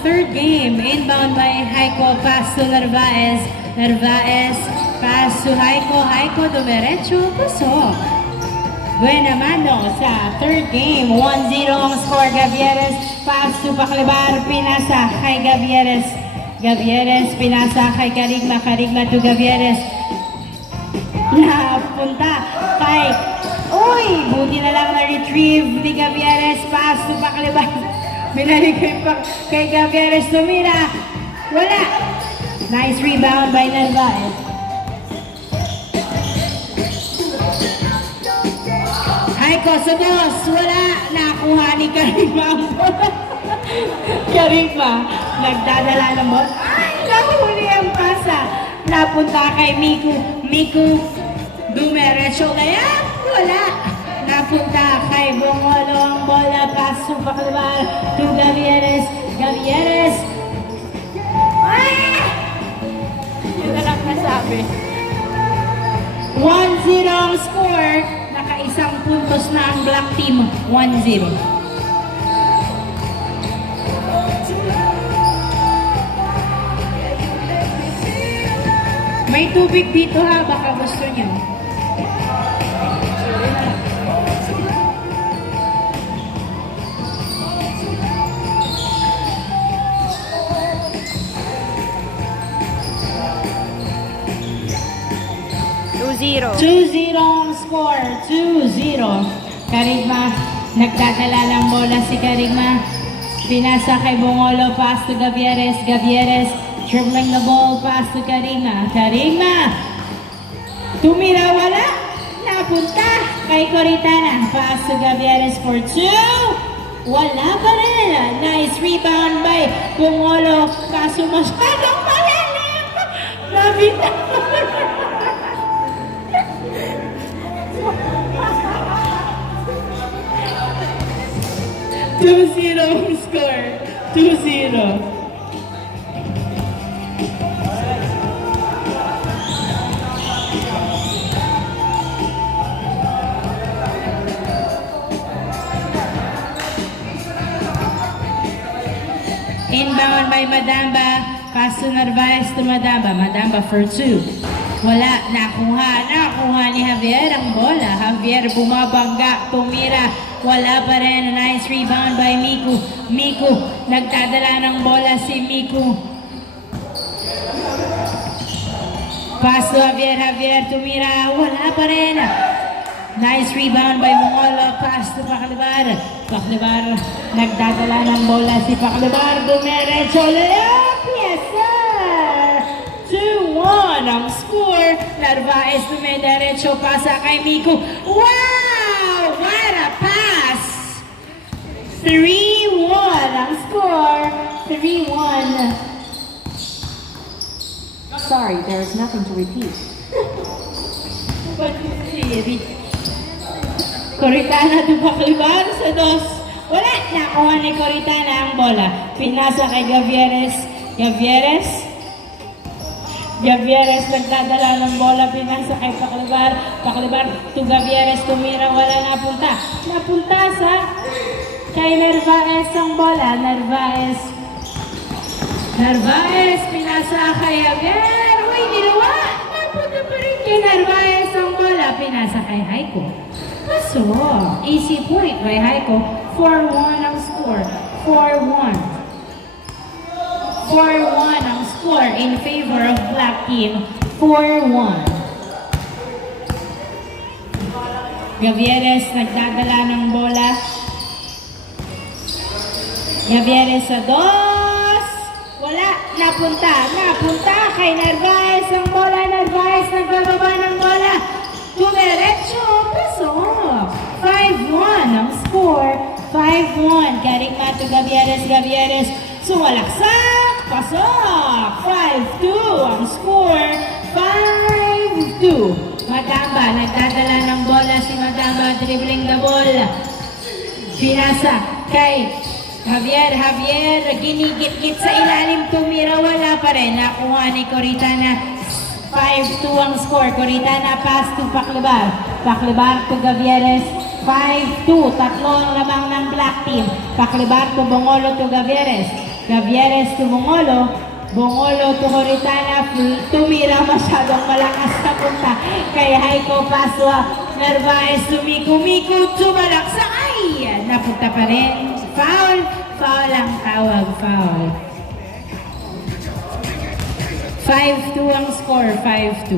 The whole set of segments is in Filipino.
third game. Inbound by Haiko, pass to Narvaez. Narvaez, pass to Haiko. Haiko, dumiretso, pasok. Buena mano sa third game. 1-0 ang score. Gavieres, pass to Paclibar. Pinasa kay Gavieres. Gavieres, pinasa kay Carigma. Carigma to Gavieres. Napunta kay... Uy! Buti na lang na-retrieve ni Gavieres. Pass to Paclibar. Binalik kay Gavieres. Tumira. Wala. Nice rebound by Narvaez. Haiko sa boss. Wala. Nakuha ni Carigma. Carigma. Nagdadala ng boss. Ay! Nahuli ang pasa. Napunta kay Miku. Miku. Dumiretso kaya wala. Napunta kay Bongolo ang bola. Pass to Paclibar to Gavieres. Gavieres. Ah! Yun na lang nasabi. 1-0 ang score. Nakaisang puntos na ang black team. 1-0. May tubig dito ha, baka gusto niyo. Zero. 2-0 ang score. 2-0. Carigma, nagdadala ng bola si Carigma. Pinasa kay Bongolo, pass to Gavieres. Gavieres, dribbling the ball, pass to Carigma. Carigma, tumira, wala. Napunta kay Coritana. Pass to Gavieres for 2. Wala pa rin. Nice rebound by Bongolo. Kaso masyadong malalim. Nabita. 2-0 ang score. 2-0. Inbound by Madamba. Pass to Narvaez to Madamba. Madamba for 2. Wala. Nakuha ni Javier ang bola. Javier bumabangga. Tumira. Wala pa rin. Nice rebound by Miku. Miku. Nagdadala ng bola si Miku. Pass to Javier. Javier tumira. Wala pa rin. Nice rebound by Mongolo. Pass to Paclibar. Paclibar. Nagdadala ng bola si Paclibar. Dumiretso. Layup. Yes, sir. 2-1 ang score. Narvaez dumiretso. Pasa kay Miku. Wow! What a pass! 3-1 ang score. 3-1. Sorry, there is nothing to repeat. Coritana to Paclibar sa 2. Wala. Nakuha ni Coritana ang bola. Pinasa kay Gavieres. Gavieres. Gavieres nagdadala ng bola. Pinasa kay Paclibar. Paclibar to Gavieres. Tumira. Wala napunta. Napunta sa kay Narvaez ang bola. Narvaez. Narvaez. Pinasa kay Javier. Uy, niluwa. Napunta pa rin kay Narvaez ang bola. Pinasa kay Haiko. So, easy point by Haiko. 4-1 ang score. 4-1. 4-1 ang score in favor of black team. 4-1. Gavieres nagdadala ng bola. Gavieres sa 2. Wala. Napunta. Napunta kay Narvaez ang bola. Narvaez nagbababa ng bola. Dumiretso. Pasok. 5-1 ang score. 5-1. Carigma to Gavieres. Gavieres. Sumalaksak. Pasok. 5-2 ang score. 5-2. Madamba. Nagdadala ng bola si Madamba. Dribbling the ball. Pinasa kay Javier. Javier. Ginigit-git sa ilalim. Tumira. Wala pa rin. Nakuha ni Coritana. 5-2 ang score. Coritana pass to Paclibar. Paclibar to Gavieres. 5-2. Tatlo ang lamang ng black team. Paclibar to Bongolo to Gavieres. Gavieres to Bongolo. Bongolo to Coritana. Tumira masyadong malakas na punta kay Haiko Pasua. Narvaez to Miku. Miku tumalaksa. Ay! Napunta pa rin. Foul. Foul ang tawag. Foul. 5-2 ang score. 5-2.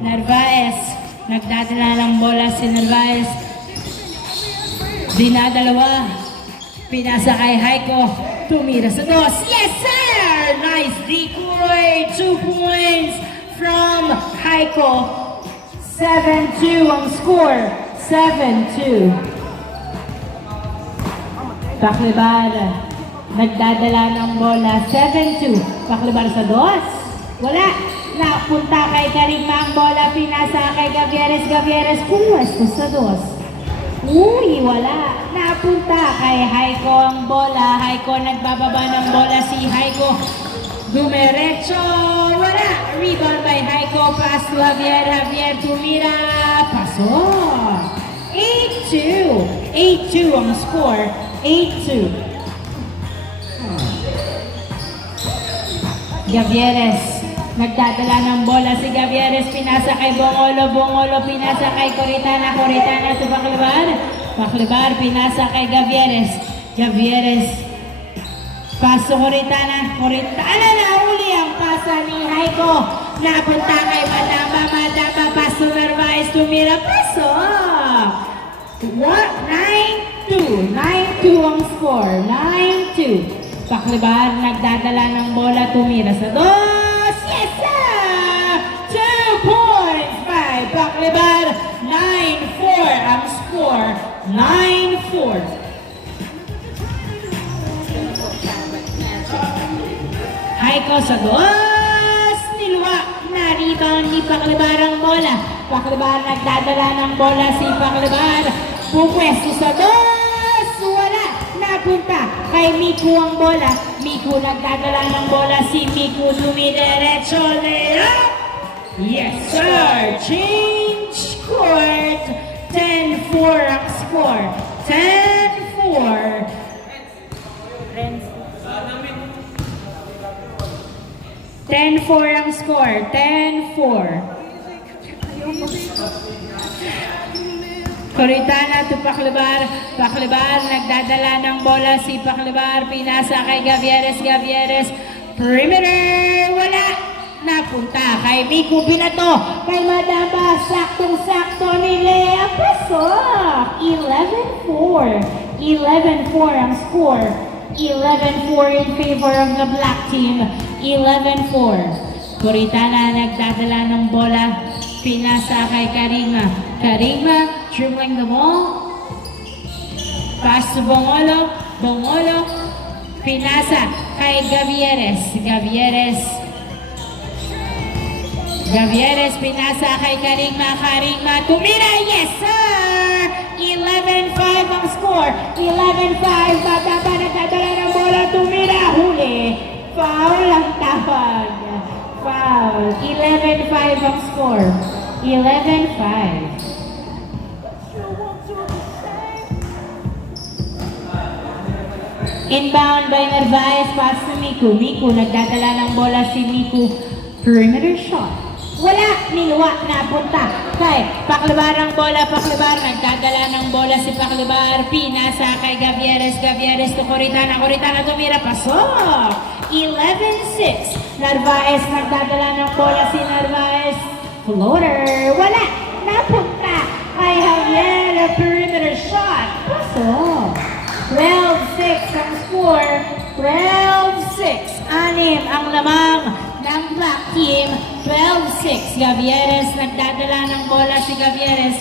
Narvaez. Nagdadala ng bola si Narvaez. Dinadalawa. Pinasa kay Haiko. Tumira sa dos. Yes, sir! Nice decoy. 2 points from Haiko. 7-2 ang score. 7-2. Paklibar. Nagdadala ng bola. 7-2. Paklibar sa dos. Wala. Napunta kay Karigma ang bola. Pinasa kay Gavieres. Gavieres pumwesto sa dos. Uy, wala. Napunta kay Haiko ang bola. Haiko nagbababa ng bola si Haiko. Dumiretso. Wala. Rebound by Haiko. Pass to Javier. Javier tumira. Paso. 8-2. 8-2 ang score. 8-2. Gavieres. Nagdadala ng bola si Gavieres. Pinasa kay Bongolo. Bongolo pinasa kay Coritana. Coritana to Paklibar. Paklibar pinasa kay Gavieres. Gavieres. Paso Coritana. Coritana na uli ang pasa ni Haiko. Napunta kay Madama. Madama paso Narvaez. Tumira paso. 9-2. 9-2 ang score. 9-2. Paklibar nagdadala ng bola. Tumira sa dos. Yes, sir! 2 points by Paklibar. 9-4 ang score. 9-4. Haiko sa dos. Niluwa. Na-rebound ni Paklibar ang bola. Paklibar nagdadala ng bola si Paklibar. Pupwesto sa dos. Wala. Napunta kay Miku ang bola. Miku nagdadala ng bola. Si Miku dumidiretso. Layup! Yes, sir! Change court. 10-4 ang score. 10-4. 10-4 ang score. 10-4. Coritana to Paklibar. Paklibar, nagdadala ng bola si Paklibar. Pinasa kay Gavieres. Gavieres, perimeter. Wala. Napunta kay Miku. Binato kay Madamba. Saktong-sakto ni Lea. Pasok. 11-4. 11-4 ang score. 11-4 in favor of the black team. 11-4. Coritana nagdadala ng bola. Pinasa kay Karigma. Karigma dribbling the ball. Pass to Bongolo. Bongolo. Pinasa kay Gavieres. Gavieres. Gavieres pinasa kay Karigma. Karigma tumira. Yes, sir! 11-5 ang score. 11-5. Bababa nagdadala ng bola. Tumira. Huli. Foul ang tawag. Foul. 11-5 ang score. 11-5. Inbound by Narvaez. Pass to Miku. Miku. Nagdadala ng bola si Miku. Perimeter shot. Wala. Niluwa. Napunta kay Paklibar ang bola. Paklibar. Nagdadala ng bola si Paklibar. Pinasa kay Gavieres. Gavieres to Coritana. Coritana tumira. Pasok. 11-6. Narvaez. Nagdadala ng bola si Narvaez. Floater. Wala. Napunta kay Javier. A perimeter shot. Pasok. 12-6 ang score. 12-6. 6 ang lamang ng black team. 12-6. Gavieres. Nagdadala ng bola si Gavieres.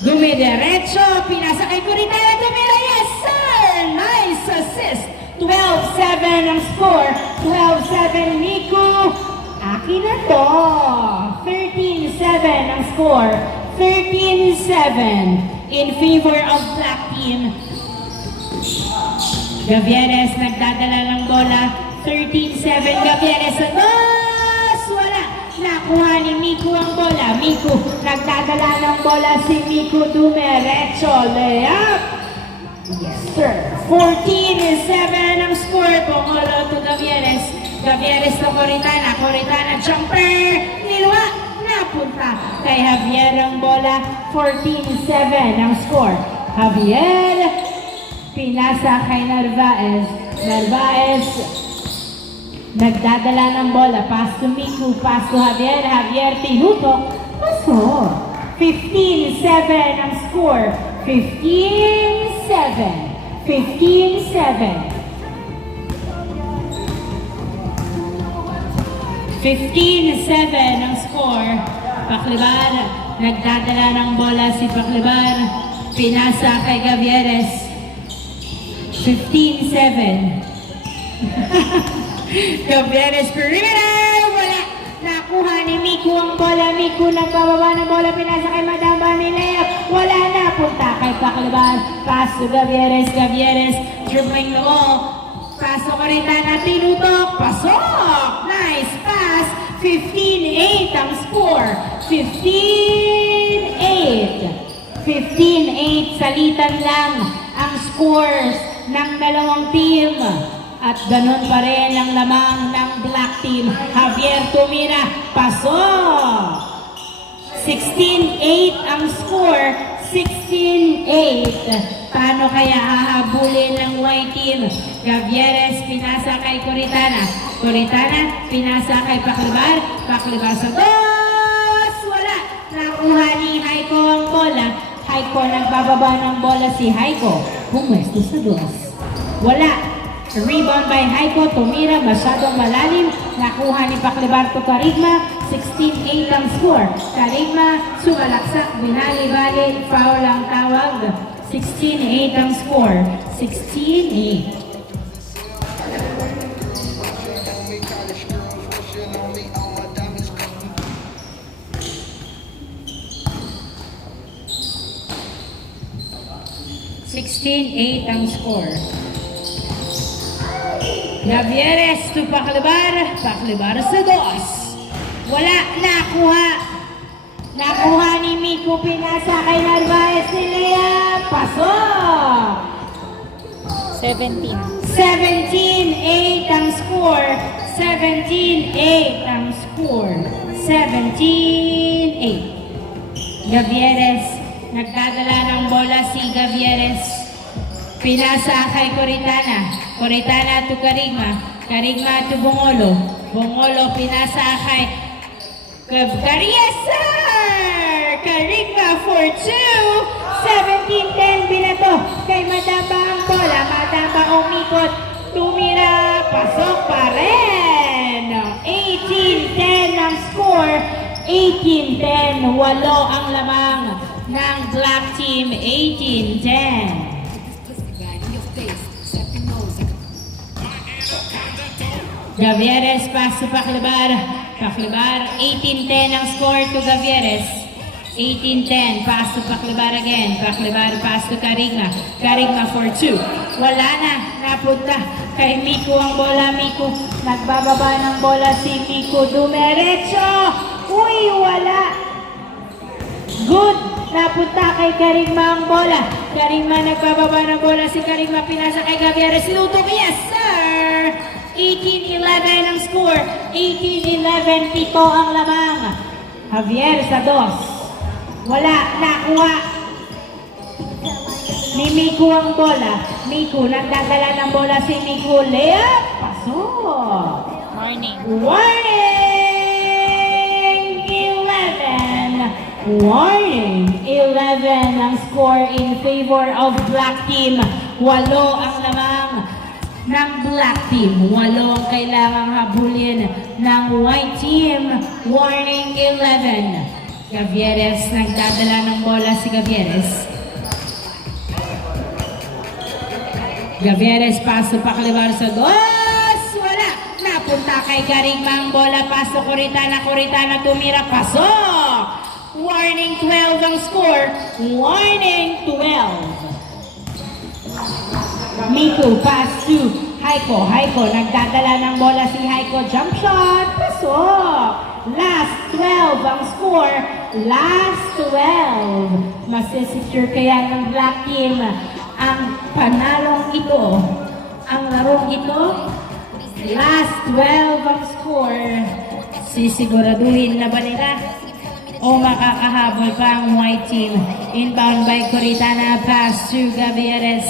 Dumidiretso. Pinasa kay Coritana. Tumira. Yes, sir! Nice assist. 12-7 ang score. 12-7. Miku. Akin na to. 13-7 ang score. 13-7 in favor of black team. Gavieres nagdadala ng bola. 13-7, Gavieres sa dos! Wala! Nakuha ni Miku ang bola. Miku, nagdadala ng bola si Miku Dumerecho. Layup! Yes, sir. 14-7 ang score. Bongolo to Gavieres. Gavieres to Coritana. Coritana jumper. Nilwa. Napunta kay Javier ang bola. 14-7 ang score. Javier. Pinasa kay Narvaez. Narvaez. Nagdadala ng bola. Pass to Miku. Pass to Javier. Javier tinutok. Paso. 15-7 ang score. 15-7. 15-7. 15-7 ang score. Paklibar. Nagdadala ng bola si Paklibar. Pinasa kay Gavieres. 15-7. Gavieres perimeter! Wala! Nakuha ni Miku ang bola. Miku nagbababa ng bola. Pinasa kay Madamba ni Lea. Wala na. Punta kay Pakliban. Pass to Gavieres. Gavieres dribbling the ball. Paso ko rin na tinutok. Pasok! Nice pass. 15-8 ang score. 15-8. 15-8. Salitan lang ang scores ng dalawang team. At ganun pa rin ang lamang ng black team. Javier tumira. Pasok! 16-8 ang score. 16-8. Paano kaya hahabulin ng white team? Gavieres pinasa kay Coritana. Coritana pinasa kay Paklibar. Paklibar sa dos! Wala! Nakuha ni Haiko ang bola. Haiko nagbababa ng bola si Haiko. Pumwesto sa dos. Wala! Rebound by Haiko, tumira, masyadong malalim. Nakuha ni Paklibar to Karigma. 16-8 ang score. Karigma, sumalaksak, binali-bali, foul ang tawag. 16-8 ang score. 16-8. Ang score. Gavieres to Paklibar. Paklibar sa dos. Wala. Nakuha. Nakuha ni Miku. Pinasa kay Narvaez ni Lea. Pasok. 17. 17-8 ang score. 17-8 ang score. 17-8. Gavieres. Nagdadala ng bola si Gavieres. Pinasa kay Coritana. Coritana to Karigma. Karigma to Bongolo. Bongolo pinasa kay Yes, sir! Karigma for 2. 17-10 binato kay Madamba ang bola. Madamba umikot. Tumira. Pasok pa rin. 18-10 ang score. 18-10. Walo ang lamang ng black team. 18-10. Gavieres pass to Paklibar. Paklibar, 18-10 ang score to Gavieres. 18-10, pass to Paklibar again. Paklibar pass to Karigma. Karigma for 2. Wala na, napunta kay Miku ang bola. Miku, nagbababa ng bola si Miku. Dumerecho! Uy, wala! Good! Napunta kay Karigma ang bola. Karigma nagbababa ng bola si Karigma. Pinasa kay Gavieres. Sinutok, yes sir! 18-11 ang score. 18-11, pito ang lamang. Javier sa dos. Wala, nakuha ni Miku ang bola. Miku, nagdadala ng bola si Miku. Layup, pasok. Morning. Warning! 11. Warning! 11 ang score in favor of black team. Walo ang lamang ng black team. Walo ang kailangang habulin ng white team. Warning 11. Gavieres, nagdadala ng bola si Gavieres. Gavieres, paso Paklibar sa dos. Wala. Napunta kay Karigma ang bola. Paso Coritana. Coritana tumira. Pasok. Warning 12 ang score. Warning 12. Miku pass to Haiko, nagdadala ng bola si Haiko, jump shot, pasok! Last 12 ang score, last 12. Masisecure kaya ng Black Team ang panalong ito, ang larong ito. Last 12 ang score, sisiguraduhin na ba nila? O makakahabol pa ang White Team? Inbound by Coritana, pass to Gavieres.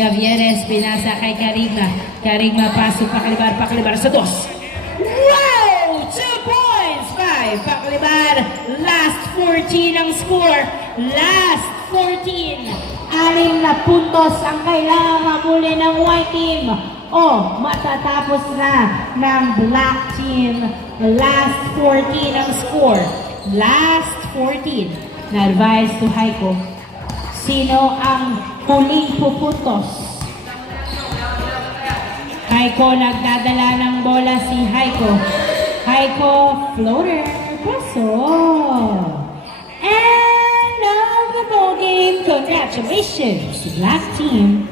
Gavieres, pinasa kay Carigma. Carigma, pass to Paklibar sa dos. Wow! 2 points! 5, Paklibar. Last 14 ang score. Last 14. 6 na puntos ang kailangan mabuli ng White Team. O matatapos na ng Black Team. Last 14 ang score. Last 14. Na-advise to Haiko. Sino ang huling pupuntos? Haiko, nagdadala ng bola si Haiko. Haiko, floater. Paso. End of the ball game. Congratulations, Black Team.